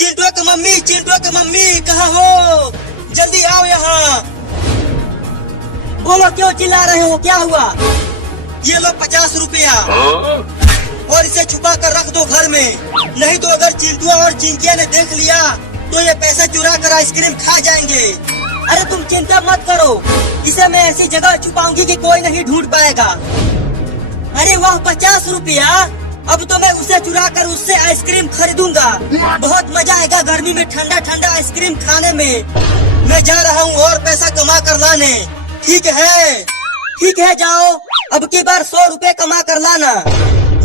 चिंटू की मम्मी कहाँ हो? जल्दी आओ यहाँ। बोलो क्यों चिल्ला रहे हो, क्या हुआ? ये लो 50 रुपया और इसे छुपा कर रख दो घर में, नहीं तो अगर चिंटू और चिंकिया ने देख लिया तो ये पैसा चुरा कर आइसक्रीम खा जाएंगे। अरे तुम चिंता मत करो, इसे मैं ऐसी जगह छुपाऊंगी कि कोई नहीं ढूंढ पाएगा। अरे वाह 50 रुपया, अब तो मैं उसे चुरा कर उससे आइसक्रीम खरीदूंगा। बहुत मजा आएगा गर्मी में ठंडा ठंडा आइसक्रीम खाने में। मैं जा रहा हूँ और पैसा कमा कर लाने। ठीक है जाओ, अब की बार 100 रुपए कमा कर लाना।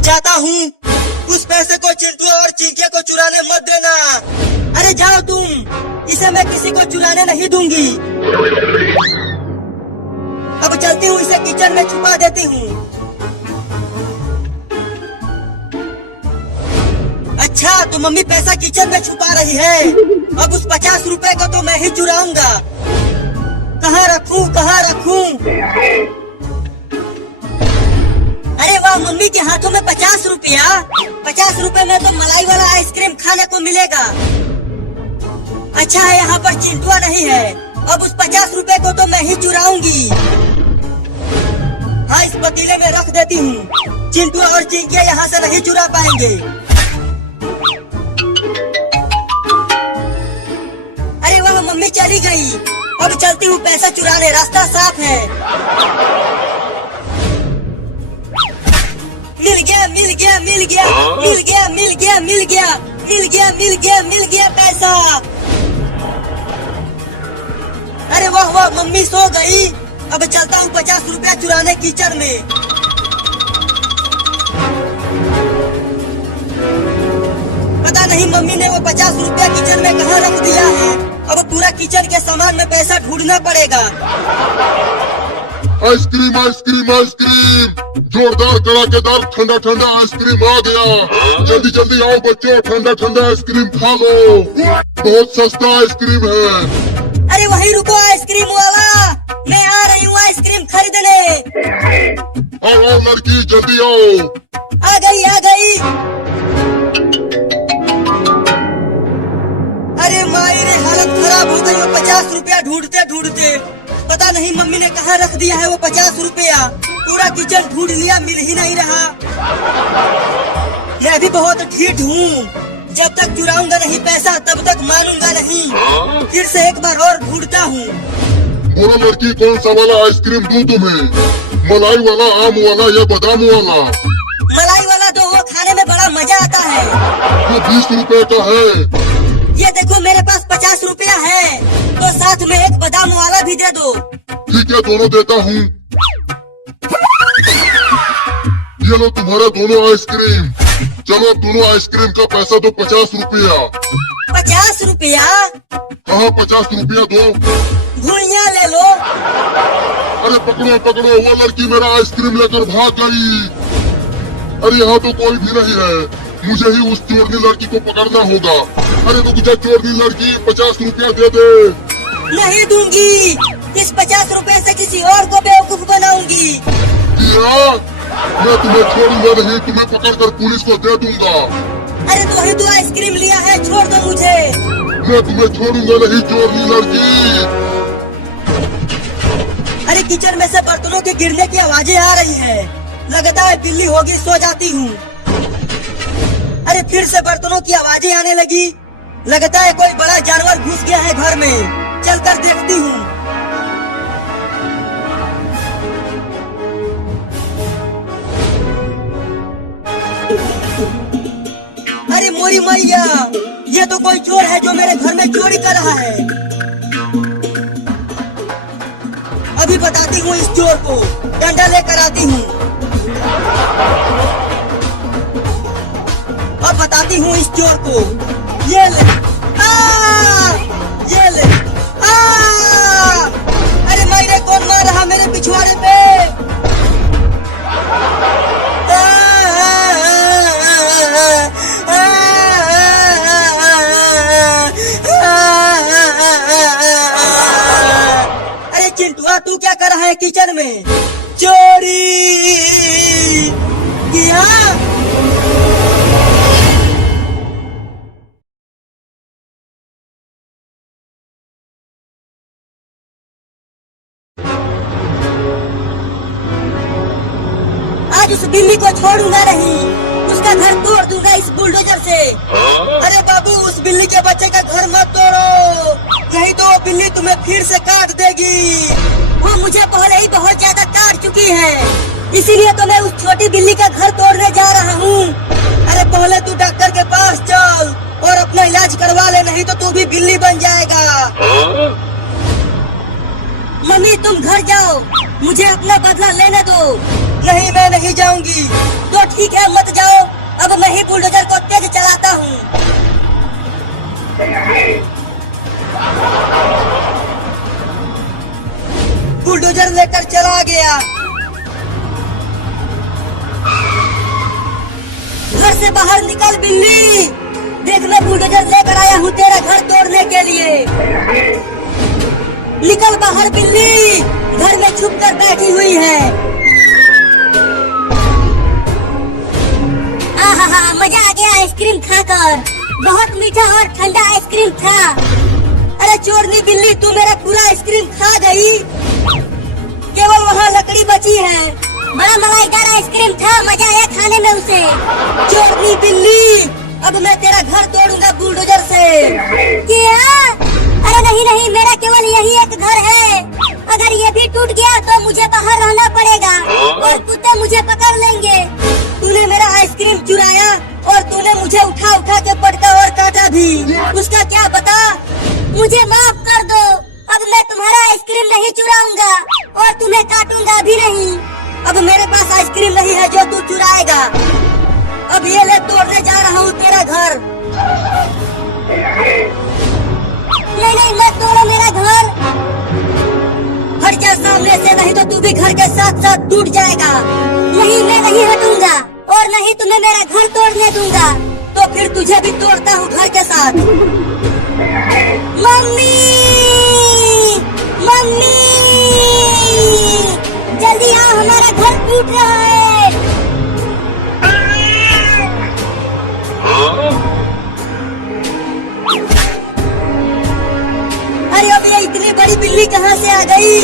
जाता हूँ, उस पैसे को चिंटू और चिंकिया को चुराने मत देना। अरे जाओ तुम, इसे मैं किसी को चुराने नहीं दूंगी। अब चलती हूँ, इसे किचन में छुपा देती हूँ। अच्छा तो मम्मी पैसा किचन में छुपा रही है। अब उस 50 रुपए को तो मैं ही चुराऊंगा। कहाँ रखूं? अरे वाह, मम्मी के हाथों में 50 रुपया। 50 रुपए में तो मलाई वाला आइसक्रीम खाने को मिलेगा। अच्छा है यहाँ पर चिंटुआ नहीं है। अब उस 50 रुपए को तो मैं ही चुराऊंगी। हाँ, इस पतीले में रख देती हूँ। चिंटुआ और चिंकिया यहाँ से नहीं चुरा पाएंगे। अरे वाह, मम्मी चली गई। अब चलती हूँ पैसा चुराने, रास्ता साफ है। मिल गया पैसा। अरे वाह, मम्मी सो गई। अब चलता हूँ 50 रुपया चुराने किचन में। पता नहीं मम्मी ने वो 50 रुपया किचन में कहाँ रख दिया है। अब पूरा किचन के सामान में पैसा ढूंढना पड़ेगा। आइसक्रीम जोरदार कड़ाकेदार ठंडा ठंडा आइसक्रीम आ गया। जल्दी आओ बच्चों, ठंडा आइसक्रीम खा लो। बहुत सस्ता आइसक्रीम है। अरे वहीं रुको आइसक्रीम वाला, मैं आ रही हूँ आइसक्रीम खरीदने। आओ लड़की, जल्दी आओ। आ गई। अरे माई रे, हालत खराब हो गई। वो 50 रुपया ढूंढते पता नहीं मम्मी ने कहाँ रख दिया है वो 50 रुपया। पूरा किचन ढूंढ लिया, मिल ही नहीं रहा। मैं भी बहुत ढीठ हूँ, जब तक चुराऊंगा नहीं पैसा तब तक मानूंगा नहीं। फिर से एक बार और ढूंढता हूँ। बोलो लड़की, कौन सा वाला आइसक्रीम दूं तुम्हें? मलाई वाला, आम वाला या बादाम वाला? मलाई वाला दो, वो खाने में बड़ा मजा आता है। वो 20 रुपए का है। ये देखो मेरे पास 50 रुपया है, तो साथ में एक बादाम वाला भी दे दो। ठीक है, दोनों देता हूँ। ये लो तुम्हारा दोनों आइसक्रीम। चलो दोनों आइसक्रीम का पैसा दो 50 रुपया। 50 रुपया? हाँ 50 रुपया दो। भुइया ले लो। अरे पकड़ो, वो लड़की मेरा आइसक्रीम लेकर भाग गई। अरे यहाँ तो कोई भी नहीं है, मुझे ही उस चोरनी लड़की को पकड़ना होगा। अरे रुक जा चोरनी लड़की, 50 रुपया दे दे। नहीं दूंगी, इस 50 रुपए से किसी और को बेवकूफ बनाऊंगी। मैं तुम्हें छोड़ूंगा नहीं, तुम्हें पकड़कर पुलिस को दे दूंगा। अरे तू ही तो आइसक्रीम लिया है, छोड़ दो मुझे। मैं तुम्हें छोड़ूंगा नहीं चोरनी लड़की। अरे किचन में से बर्तनों के गिरने की आवाजें आ रही है। लगता है बिल्ली होगी, सो जाती हूँ। अरे फिर से बर्तनों की आवाजें आने लगी। लगता है कोई बड़ा जानवर घुस गया है घर में। चलकर देखती हूँ। अरे मोरी मैया, ये तो कोई चोर है जो मेरे घर में चोरी कर रहा है। अभी बताती हूँ इस चोर को, डंडा लेकर आती हूँ। अब बताती हूँ इस चोर को। ये ले। अरे मायरे, कौन मार रहा मेरे पिछवाड़े पे? अरे चिंटुआ, तू क्या कर रहा है किचन में? चोरी किया। आज उस बिल्ली को छोड़ूंगा नहीं, उसका घर तोड़ दूंगा इस बुलडोजर से। अरे बाबू, उस बिल्ली के बच्चे का घर मत तोड़ो, नहीं तो वो बिल्ली तुम्हें फिर से काट देगी। वो मुझे पहले ही बहुत ज्यादा काट चुकी है, इसीलिए तो मैं उस छोटी बिल्ली का घर तोड़ने जा रहा हूँ। अरे पहले तू डॉक्टर के पास चल और अपना इलाज करवा ले, नहीं तो तू भी बिल्ली बन जाएगा। मम्मी तुम घर जाओ, मुझे अपना बदला लेने दो। नहीं, मैं नहीं जाऊंगी। तो ठीक है, मत जाओ, अब मैं ही बुलडोजर को तेज चलाता हूँ। बुलडोजर लेकर चला गया। घर से बाहर निकल बिल्ली, देख मैं बुलडोजर लेकर आया हूँ तेरा घर तोड़ने के लिए। निकल बाहर बिल्ली, घर में छुप कर बैठी हुई है। आहा, मजा आ गया आइसक्रीम खाकर, बहुत मीठा और ठंडा आइसक्रीम था। अरे चोरनी बिल्ली, तू मेरा पूरा आइसक्रीम खा गई, केवल वहाँ लकड़ी बची है। बड़ा मलाईदार आइसक्रीम था, मजा आया खाने में उसे। चोरनी बिल्ली, अब मैं तेरा घर तोड़ूंगा बुलडोजर से। क्या? अरे नहीं नहीं, मेरा केवल यही एक घर है, अगर ये भी टूट गया तो मुझे बाहर रहना पड़ेगा और कुत्ते मुझे पकड़ लेंगे। तूने मेरा आइसक्रीम चुराया और तूने मुझे उठा उठा के पटका और काटा भी, उसका क्या पता? मुझे माफ कर दो, अब मैं तुम्हारा आइसक्रीम नहीं चुराऊंगा और तुम्हें काटूंगा भी नहीं। अब मेरे पास आइसक्रीम नहीं है जो तू चुराएगा। अब ये ले, तोड़ने जा रहा हूँ तेरा घर। नहीं नहीं, मत तोड़ो मेरा घर, हट जा सामने से, नहीं तो तू भी घर के साथ साथ टूट जाएगा। नहीं, मैं नहीं हटूंगा और नहीं तुम्हें मेरा घर तोड़ने दूंगा, तो फिर तुझे भी तोड़ता हूँ घर के साथ। मम्मी, मम्मी, जल्दी आओ, हमारा घर टूट रहा है। अरे अब ये इतनी बड़ी बिल्ली कहाँ से आ गई?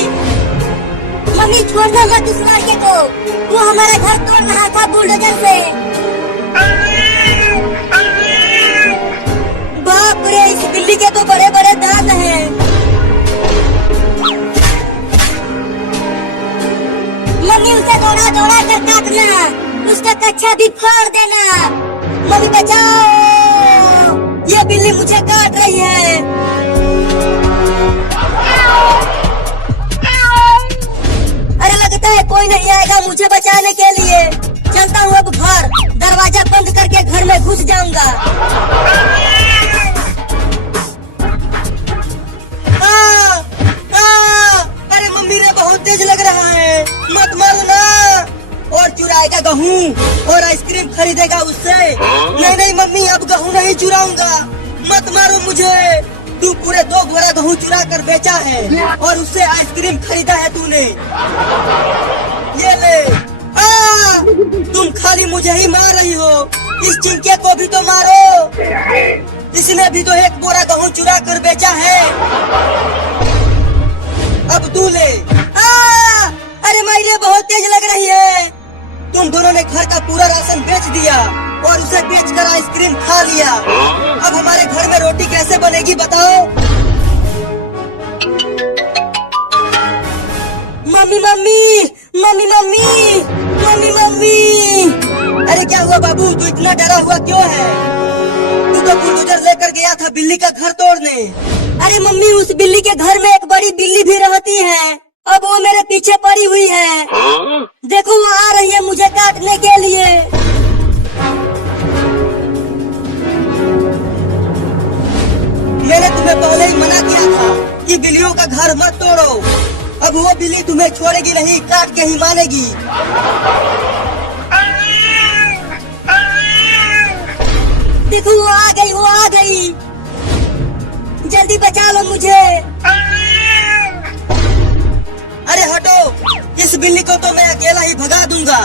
मम्मी छोड़ना मत उस लड़के को, वो हमारा घर तोड़ रहा था बुलडोजर से। बाप रे, इस बिल्ली के तो बड़े बड़े दांत हैं। मम्मी उसे दौड़ा दौड़ा कर काटना, उसका कच्छा भी फाड़ देना। मम्मी बचाओ, ये बिल्ली मुझे काट रही है। अरे लगता है कोई नहीं आएगा मुझे बचाने के लिए, चलता हूँ अब घर, दरवाजा बंद करके घर में घुस जाऊंगा। अरे मम्मी ने बहुत तेज लग रहा है, मत मारो ना। और चुराएगा गेहूँ और आइसक्रीम खरीदेगा उससे। नहीं नहीं मम्मी, अब गेहूँ नहीं चुराऊंगा, मत मारो मुझे। तू पूरे 2 बोरा गेहूँ चुरा कर बेचा है और उससे आइसक्रीम खरीदा है तूने। ये ले, तुम खाली मुझे ही मार रही हो, इस चिंके को भी तो मारो, इसने भी तो 1 बोरा गेहूँ चुरा कर बेचा है। अब तू ले। अरे मायरे, बहुत तेज लग रही है। तुम दोनों ने घर का पूरा राशन बेच दिया और उसे बेचकर आइसक्रीम खा लिया। अब हमारे घर में रोटी कैसे बनेगी बताओ? Mummy mummy, mummy mummy, mummy mummy. अरे क्या हुआ बाबू, तू इतना डरा हुआ क्यों है? तू तो बुलडोजर लेकर गया था बिल्ली का घर तोड़ने। अरे मम्मी, उस बिल्ली के घर में एक बड़ी बिल्ली भी रहती है, अब वो मेरे पीछे पड़ी हुई है। देखो वो आ रही है मुझे काटने के लिए। मैंने तुम्हें पहले ही मना किया था कि बिल्लियों का घर मत तोड़ो। अब वो बिल्ली तुम्हें छोड़ेगी नहीं, काट के ही मानेगी। देखो वो आ गई, वो आ गई, जल्दी बचा लो मुझे। अरे हटो, इस बिल्ली को तो मैं अकेला ही भगा दूंगा।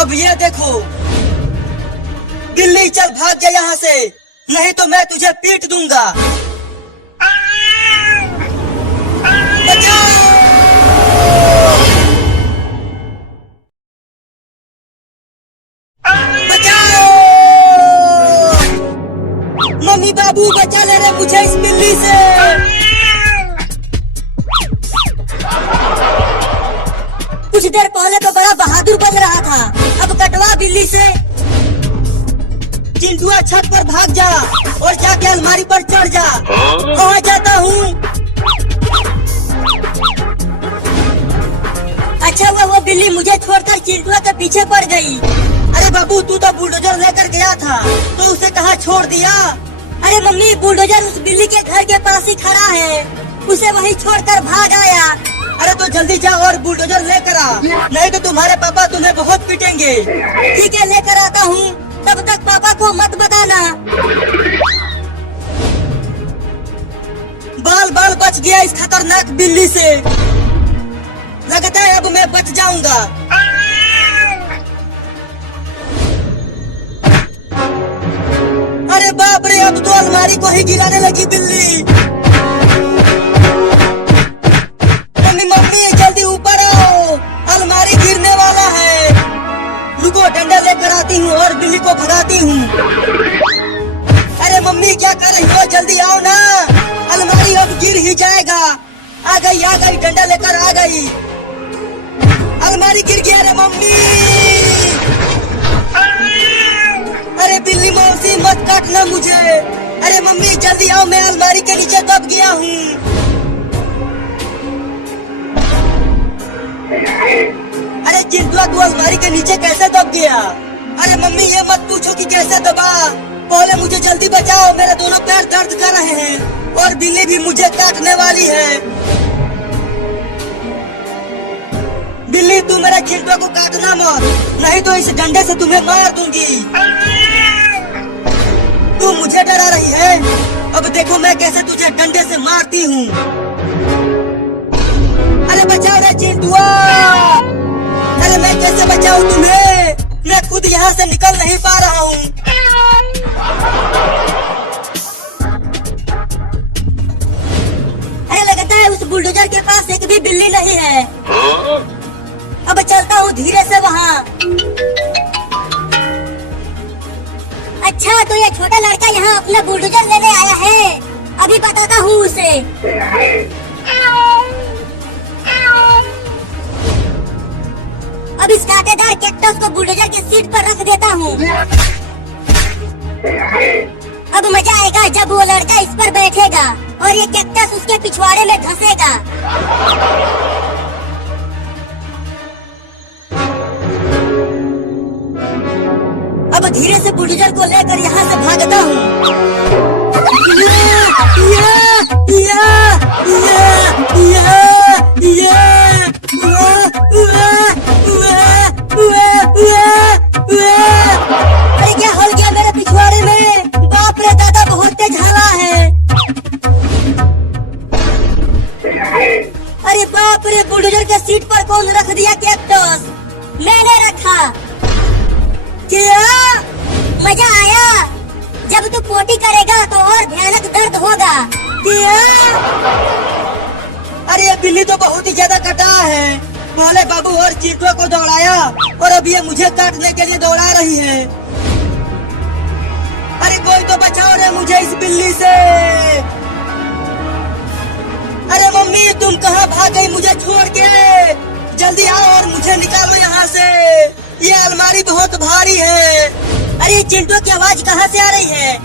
अब ये देखो, बिल्ली चल भाग जा यहाँ से, नहीं तो मैं तुझे पीट दूंगा। बचाओ! बाबू बचा ले रे मुझे इस बिल्ली से। कुछ देर पहले तो बड़ा बहादुर बन रहा था, अब कटवा बिल्ली से। चिंटुआ छत पर भाग जा और जाके अलमारी पर चढ़ जा। वहाँ जाता हूँ। अच्छा हुआ वो बिल्ली मुझे छोड़कर चिंटुआ के पीछे पड़ गई। अरे बाबू तू तो बुलडोजर लेकर गया था तो उसे कहाँ छोड़ दिया? अरे मम्मी बुलडोजर उस बिल्ली के घर के पास ही खड़ा है, उसे वहीं छोड़कर भाग आया। अरे तो जल्दी जा और बुलडोजर लेकर आ, नहीं तो तुम्हारे पापा तुम्हें बहुत पीटेंगे। ठीक है लेकर आता हूँ, तब तक पापा को मत बताना। बाल बाल बच गया इस खतरनाक बिल्ली से, लगता है अब मैं बच जाऊंगा। अरे बाप रे अब तो अलमारी को ही गिराने लगी बिल्ली। मम्मी मम्मी जल्दी ऊपर आओ, अलमारी गिरने वाला है। रुको डंडा लेकर आती हूँ और बिल्ली को भगाती हूँ। अरे मम्मी क्या कर रही हो, जल्दी आओ ना, अलमारी अब गिर ही जाएगा। आ गई डंडा लेकर आ गई। अलमारी गिर गया रे मम्मी। अरे बिल्ली मौसी मत काटना मुझे। अरे मम्मी जल्दी आओ, मैं अलमारी के नीचे दब गया हूँ। अरे चिंटुआ तू अलमारी के नीचे कैसे दब गया? अरे मम्मी ये मत पूछो कि कैसे दबा, पहले मुझे जल्दी बचाओ, मेरे दोनों पैर दर्द कर रहे हैं और बिल्ली भी मुझे काटने वाली है। बिल्ली तू मेरा चिंटुआ को काटना मत, नहीं तो इस डंडे से तुम्हें मार दूंगी। तू मुझे डरा रही है, अब देखो मैं कैसे तुझे डंडे से मारती हूँ। अरे बचाओ रे चिंटुआ। अरे मैं कैसे बचाऊं तुम्हें, मैं खुद यहाँ से निकल नहीं पा रहा हूँ। अरे लगता है उस बुलडोजर के पास एक भी बिल्ली नहीं है। अब चलता हूँ धीरे से वहाँ। अच्छा तो ये छोटा लड़का यहाँ अपना बुलडोजर लेने आया है, अभी बताता हूँ उसे। अब इस कांटेदार कैक्टस को बुलडोजर की सीट पर रख देता हूँ। अब मजा आएगा जब वो लड़का इस पर बैठेगा और ये कैक्टस उसके पिछवाड़े में धंसेगा। अब धीरे से बुलडोजर को लेकर यहाँ से भागता हूँ। अरे क्या हो गया मेरे पिछवाड़े में, बाप रे दादा बहुत तेज हवा है। अरे बाप रे बुलडोजर के सीट पर कौन रख दिया कैक्टस? मैंने रखा। क्या मजा आया? जब तू पोटी करेगा तो और भयानक दर्द होगा। क्या? अरे ये बिल्ली तो बहुत ही ज्यादा कटा है, भोले बाबू और चिंटुआ को दौड़ाया और अब ये मुझे काटने के लिए दौड़ा रही है। अरे कोई तो बचाओ रे मुझे इस बिल्ली से। अरे मम्मी तुम कहाँ भाग गई मुझे छोड़ के? जल्दी आओ और मुझे निकालो यहाँ से, ये अलमारी बहुत भारी है। अरे चिंटुआ की आवाज कहाँ से आ रही है?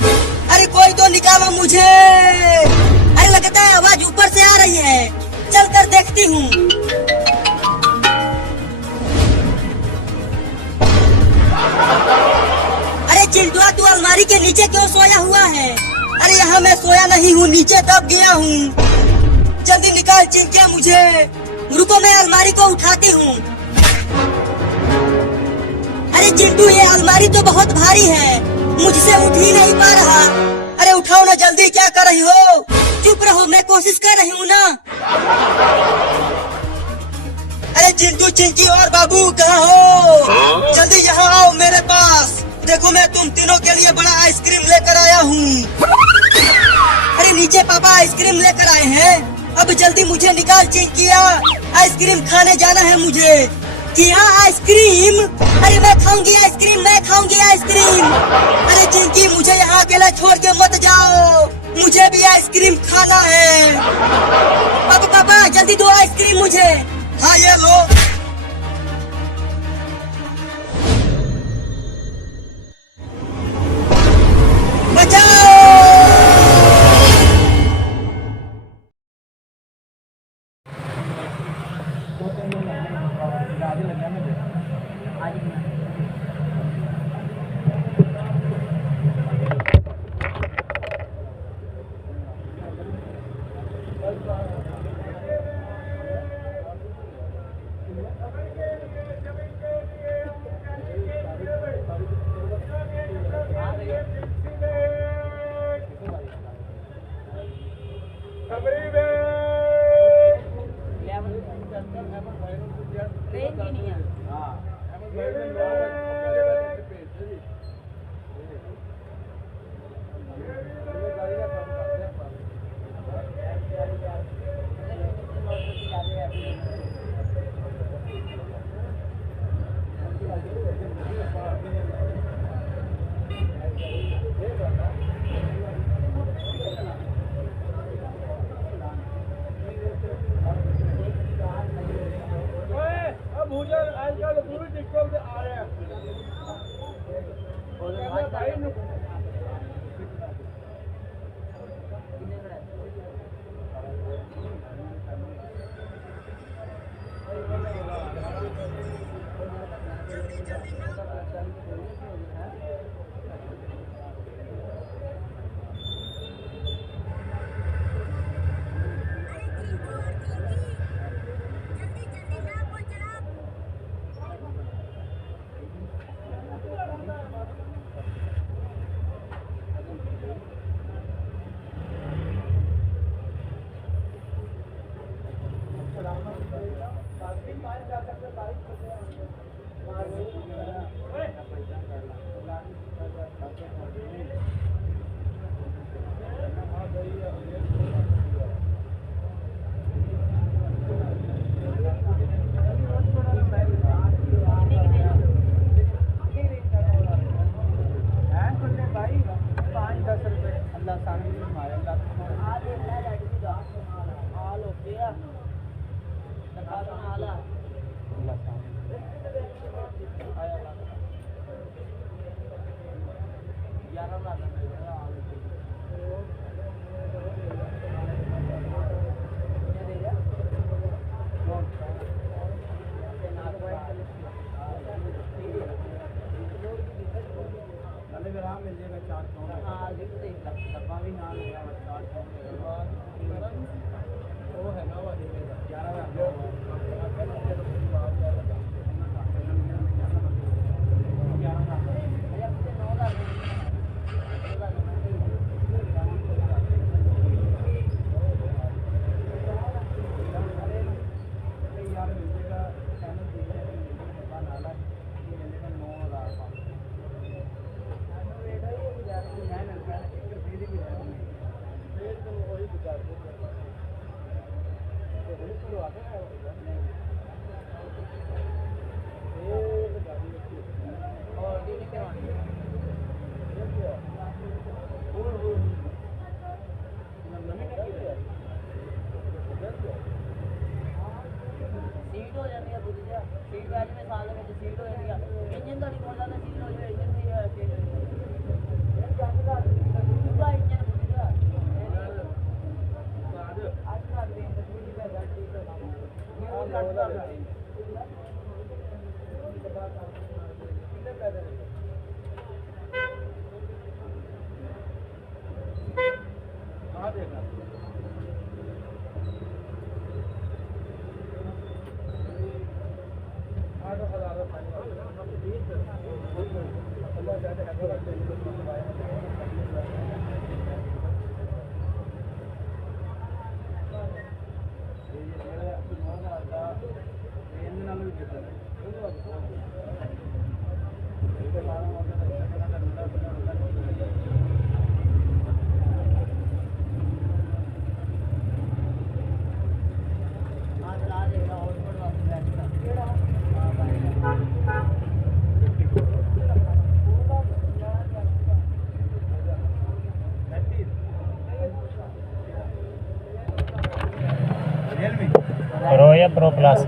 अरे कोई तो निकालो मुझे। अरे लगता है आवाज ऊपर से आ रही है, चल कर देखती हूँ। अरे चिंटुआ तू अलमारी के नीचे क्यों सोया हुआ है? अरे यहाँ मैं सोया नहीं हूँ, नीचे दब गया हूँ। जल्दी निकाल चिंटिया मुझे। रुको मैं अलमारी को उठाती हूँ। अरे चिंटू ये अलमारी तो बहुत भारी है, मुझसे उठ ही नहीं पा रहा। अरे उठाओ ना जल्दी, क्या कर रही हो? चुप रहो, मैं कोशिश कर रही हूँ ना। अरे चिंटू चिंटी और बाबू कहाँ हो? जल्दी यहाँ आओ मेरे पास। देखो मैं तुम तीनों के लिए बड़ा आइसक्रीम लेकर आया हूँ। अरे नीचे पापा आइसक्रीम लेकर आए हैं, अब जल्दी मुझे निकाल चिंकिया, आइसक्रीम खाने जाना है मुझे। किया आइसक्रीम? अरे मैं खाऊंगी आइसक्रीम, मैं खाऊंगी आइसक्रीम। अरे चिंकी मुझे यहाँ अकेला छोड़ के मत जाओ। आइसक्रीम खाना है। पापा पापा जल्दी दो आइसक्रीम मुझे। हाँ ये लो। बचाओ। या प्रो प्लस